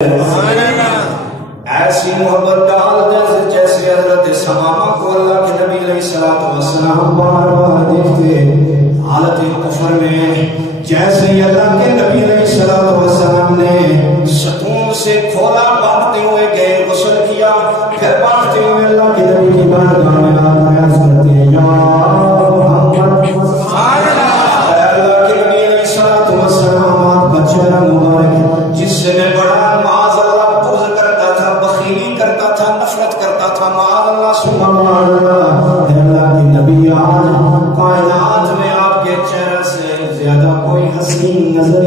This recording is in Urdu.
ایسی محبت ڈال جیسے حضرت ثمامہ کو اللہ کے نبی علیہ السلام بار بار دیکھتے حالت کفر میں، جیسے اللہ کے نبی علیہ السلام نے ستون سے کھولا بھاگتے ہوئے گئے، غسل کیا، پھر بھاگتے ہوئے اللہ کے نبی کی بارگاہ میں عرض کرتے ہیں یا محمد، اللہ کے نبی علیہ السلام آپ کا چہرہ مبارک جس سے میں بڑا معاذ اللہ بغض کرتا تھا، بخیلی کرتا تھا، نفرت کرتا تھا، معاذ اللہ سبحان اللہ، اللہ کے نبی آج کائنات میں آپ کے چہرے سے زیادہ کوئی حسین نظر